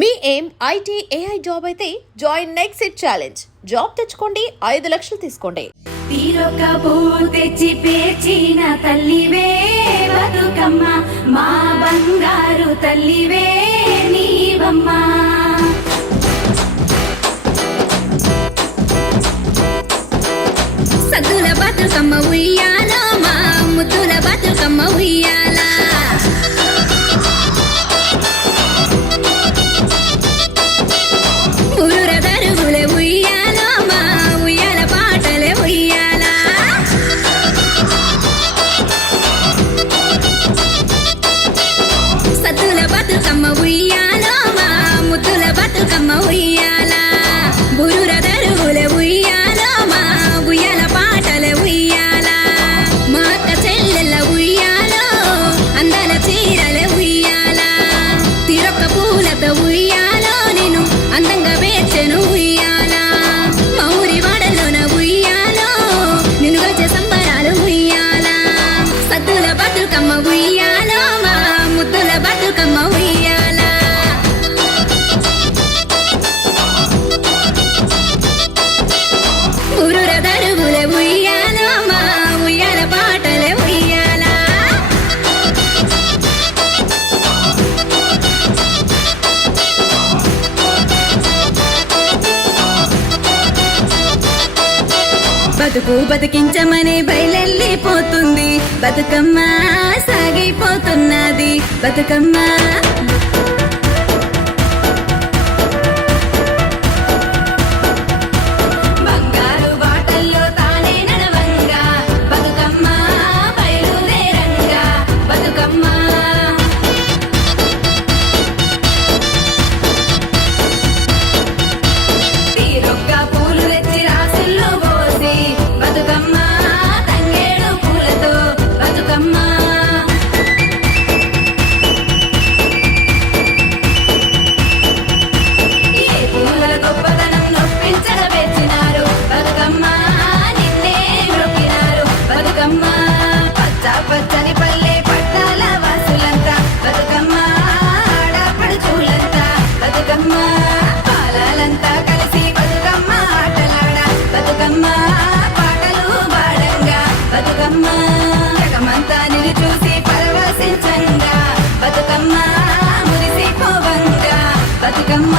మీ ఏం IT AI job అయితే join next it challenge. Job తెచ్చుకోండి, 5 లక్షలు తీసుకోండి. తీరొక్క పువ్వు తెచ్చి పేర్చిన తల్లివే బతుకమ్మ, మా బంగారు తల్లివే నీవమ్మ. సద్దుల బతుకమ్మ ఉయ్యాల, మా ముద్దుల బతుకమ్మ ఉయ్యాల. ఊరుర దరుగులే ఉయ్యాల, మా ఉయ్యాల పాటలే ఉయ్యాల. సద్దుల బతుకమ్మ ఉయ్యాల, మా ముద్దుల బతుకమ్మ ఉయ్యాల. ఊరుర దరుగులే ఉయ్యాల, మా ఉయ్యాల పాటలే ఉయ్యాల. మా అక్క చెల్లెళ్ళ ఉయ్యాల, అందాల చీరలే ఉయ్యాల. తిరొక్క పూలతో ఉయ్యాల, నేను అందంగా వేచెను ఉయ్యాల. మౌరి వాడలోన ఉయ్యాల, నిన్ను గొచ్చే సంబరాలు ఉయ్యాల. సద్దుల బతుకమ్మ ఉయ్యాల, మా ముద్దుల బతుకమ్మ ఉయ్యాల. ఊరుర దరుగులే ఉయ్యాల, మా ఉయ్యాల పాటలే ఉయ్యాల. బతుకు బతికించమని బయలెళ్ళిపోతుంది బతుకమ్మ, సాగిపోతున్నది బతుకమ్మ. బంగారు బాటల్లో తానే నడవంగా బతుకమ్మ, బయలుదేరంగా బతుకమ్మ. తీరొక్క పూలు తెచ్చి రాసుల్లో పోసి బతుకమ్మ, తంగేడు పూలతో బతుకమ్మ. ఏ పూల గొప్పదనం నొప్పించగ పెంచినారు బతుకమ్మ, నిన్నే మొక్కినారు బతుకమ్మ. పచ్చ పచ్చని పల్లె పట్టాల వాసులంతా బతుకమ్మ, ఆడపడుచులంతా బతుకమ్మ. పాలాలంతా కలిసి బతుకమ్మ ఆటలాడ బతుకమ్మ, పాటలు పాడంగా బతుకమ్మ. జగమంతా నిన్ను చూసి పరవశించంగా బతుకమ్మ, మురిసిపోవంగా బతుకమ్మ.